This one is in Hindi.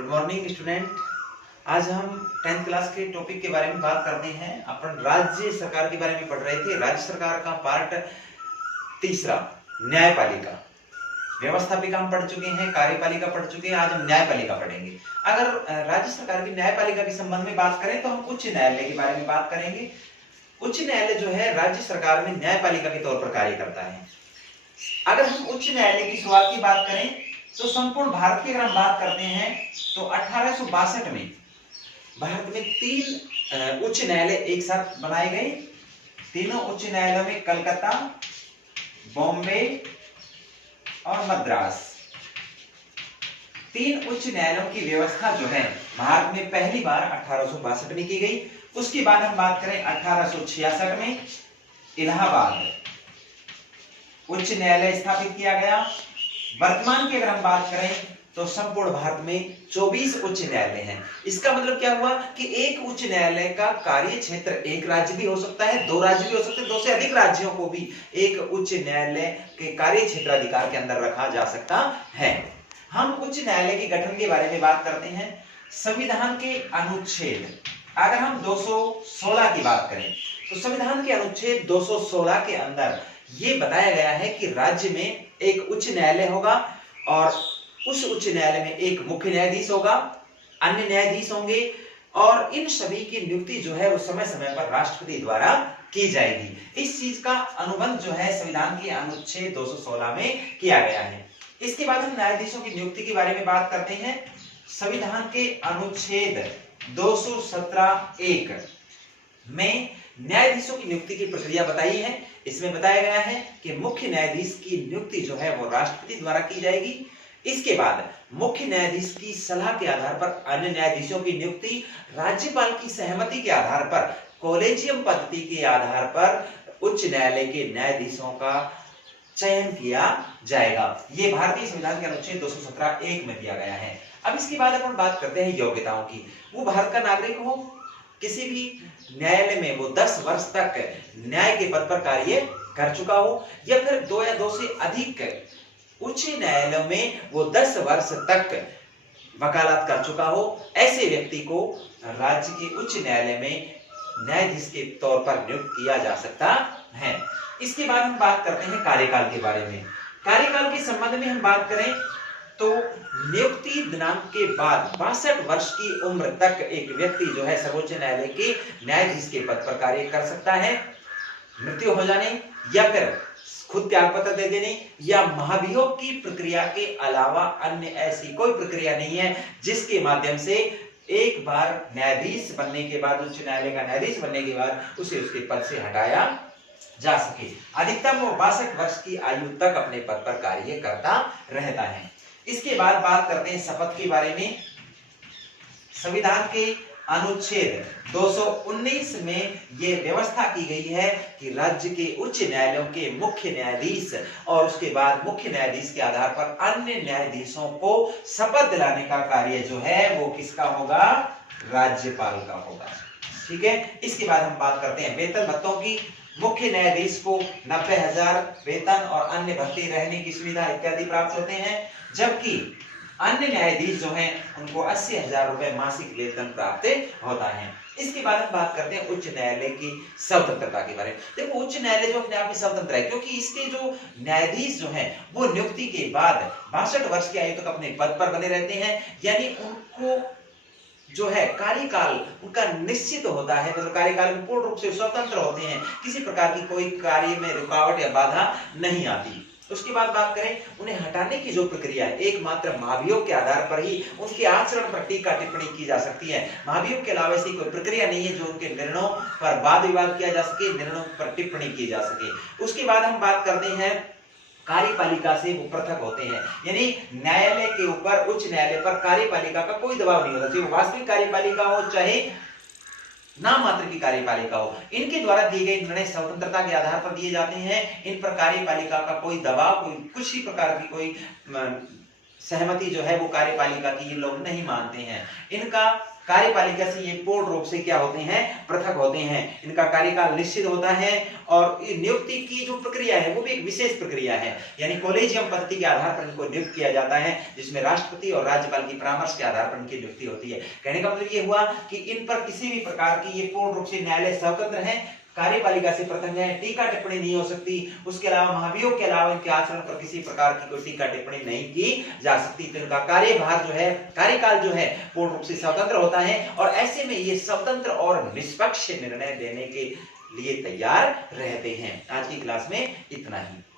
Good morning student. आज हम 10th क्लास के टॉपिक के बारे में बात करते हैं। अपन राज्य सरकार के बारे में पढ़ रहे थे। राज्य सरकार का पार्ट तीसरा, न्यायपालिका। व्यवस्थापिका हम पढ़ चुके हैं, कार्यपालिका पढ़ चुके हैं, आज हम न्यायपालिका पढ़ेंगे। अगर राज्य सरकार की न्यायपालिका के संबंध में बात करें तो हम उच्च न्यायालय के बारे में बात करेंगे। उच्च न्यायालय जो है राज्य सरकार में न्यायपालिका के तौर पर कार्य करता है। अगर हम उच्च न्यायालय की शुरुआत की बात करें तो संपूर्ण भारत की अगर हम बात करते हैं तो 1862 में भारत में 3 उच्च न्यायालय एक साथ बनाए गए। तीनों उच्च न्यायालयों में कलकत्ता, बॉम्बे और मद्रास, 3 उच्च न्यायालयों की व्यवस्था जो है भारत में पहली बार 1862 में की गई। उसके बाद हम बात करें 1866 में इलाहाबाद उच्च न्यायालय स्थापित किया गया। वर्तमान की अगर हम बात करें तो संपूर्ण भारत में 24 उच्च न्यायालय हैं। इसका मतलब क्या हुआ कि एक उच्च न्यायालय का कार्य क्षेत्र एक राज्य भी हो सकता है, 2 राज्य भी हो सकते हैं, 2 से अधिक राज्यों को भी एक उच्च न्यायालय के कार्य क्षेत्राधिकार के अंदर रखा जा सकता है। हम उच्च न्यायालय के गठन के बारे में बात करते हैं। संविधान के अनुच्छेद, अगर हम 216 की बात करें तो संविधान के अनुच्छेद 216 के अंदर ये बताया गया है कि राज्य में एक उच्च न्यायालय होगा और उस उच्च न्यायालय में एक मुख्य न्यायाधीश होगा, अन्य न्यायाधीश होंगे और इन सभी की नियुक्ति जो है वो समय समय पर राष्ट्रपति द्वारा की जाएगी। इस चीज का अनुबंध जो है संविधान के अनुच्छेद 216 में किया गया है। इसके बाद हम न्यायाधीशों की नियुक्ति के बारे में बात करते हैं। संविधान के अनुच्छेद 217(1) में न्यायाधीशों की नियुक्ति की प्रक्रिया बताई है। इसमें बताया गया है कि मुख्य न्यायाधीश की नियुक्ति जो है वो राष्ट्रपति द्वारा की जाएगी। इसके बाद मुख्य न्यायाधीश की सलाह के आधार पर अन्य न्यायाधीशों की नियुक्ति राज्यपाल की सहमति के आधार पर कॉलेजियम पद्धति के आधार पर उच्च न्यायालय के न्यायाधीशों का चयन किया जाएगा। ये भारतीय संविधान के अनुच्छेद 217(1) में दिया गया है। अब इसके बाद अपन बात करते हैं योग्यताओं की। वो भारत का नागरिक हो, किसी भी न्यायालय में वो 10 वर्ष तक न्याय के पद पर कार्य कर चुका हो या फिर 2 या 2 से अधिक उच्च न्यायालयों में वो 10 वर्ष तक वकालत कर चुका हो, ऐसे व्यक्ति को राज्य के उच्च न्यायालय में न्यायाधीश के तौर पर नियुक्त किया जा सकता है। इसके बाद हम बात करते हैं कार्यकाल के बारे में। कार्यकाल के संबंध में हम बात करें तो नियुक्ति दिनांक के बाद 62 वर्ष की उम्र तक एक व्यक्ति जो है सर्वोच्च न्यायालय के न्यायाधीश के पद पर कार्य कर सकता है। मृत्यु हो जाने या फिर खुद त्याग पत्र दे देने या महाभियोग की प्रक्रिया के अलावा अन्य ऐसी कोई प्रक्रिया नहीं है जिसके माध्यम से एक बार न्यायाधीश बनने के बाद, उच्च न्यायालय का न्यायाधीश बनने के बाद उसे उसके पद से हटाया जा सके। अधिकतम वो 62 वर्ष की आयु तक अपने पद पर कार्य करता रहता है। इसके बाद बात करते हैं शपथ के बारे में। संविधान के अनुच्छेद 219 में ये व्यवस्था की गई है कि राज्य के उच्च न्यायालयों के मुख्य न्यायाधीश और उसके बाद मुख्य न्यायाधीश के आधार पर अन्य न्यायाधीशों को शपथ दिलाने का कार्य जो है वो किसका होगा? राज्यपाल का होगा। ठीक है। इसके बाद हम बात करते हैं वेतन भत्तों की। मुख्य न्यायाधीश को 90,000 वेतन और अन्य भत्ते, रहने की सुविधा इत्यादि प्राप्त होते हैं, जबकि अन्य न्यायाधीश जो हैं उनको 80,000 रुपए मासिक वेतन प्राप्त होता है। इसके बाद हम बात करते हैं उच्च न्यायालय की स्वतंत्रता के बारे में। देखो, उच्च न्यायालय जो अपने आप में स्वतंत्र है क्योंकि इसके जो न्यायाधीश जो हैं वो नियुक्ति के बाद 62 वर्ष की आयु तक अपने पद पर बने रहते हैं, यानी उनको जो है कार्यकाल उनका निश्चित होता है, मतलब कार्यकाल में पूर्ण रूप से स्वतंत्र होते हैं, किसी प्रकार की कोई कार्य में रुकावट या बाधा नहीं आती। उसके बाद बात करें उन्हें हटाने की जो प्रक्रिया है, एकमात्र महाभियोग के आधार पर ही उनके आचरण पर टीका टिप्पणी की जा सकती है। महाभियोग के अलावा ऐसी कोई प्रक्रिया नहीं है जो उनके निर्णयों पर वाद विवाद किया जा सके, निर्णयों पर टिप्पणी की जा सके। उसके बाद हम बात करते हैं कार्यपालिका से वो पृथक होते हैं, यानी न्यायालय के ऊपर, उच्च न्यायालय पर कार्यपालिका का कोई दबाव नहीं होता, चाहे वो वास्तविक कार्यपालिका हो चाहे नाम मात्र की कार्यपालिका हो। इनके द्वारा दिए गए निर्णय स्वतंत्रता के आधार पर दिए जाते हैं। इन पर कार्यपालिका का कोई दबाव, कोई कुछ ही प्रकार की कोई सहमति जो है वो कार्यपालिका की ये लोग नहीं मानते हैं। इनका कार्यपालिका से ये पूर्ण रूप से क्या होते हैं, पृथक होते हैं। इनका कार्यकाल निश्चित होता है और नियुक्ति की जो प्रक्रिया है वो भी एक विशेष प्रक्रिया है, यानी कॉलेजियम पद्धति के आधार पर इनको नियुक्त किया जाता है, जिसमें राष्ट्रपति और राज्यपाल की परामर्श के आधार पर इनकी नियुक्ति होती है। कहने का मतलब ये हुआ कि इन पर किसी भी प्रकार की ये पूर्ण रूप से न्यायालय स्वतंत्र है, कार्यपालिका से पृथक है, टीका टिप्पणी नहीं हो सकती। उसके अलावा महाभियोग के अलावा इनके आचरण पर किसी प्रकार की कोई टीका टिप्पणी नहीं की जा सकती। तो इनका कार्यभार जो है, कार्यकाल जो है पूर्ण रूप से स्वतंत्र होता है और ऐसे में ये स्वतंत्र और निष्पक्ष निर्णय देने के लिए तैयार रहते हैं। आज की क्लास में इतना ही।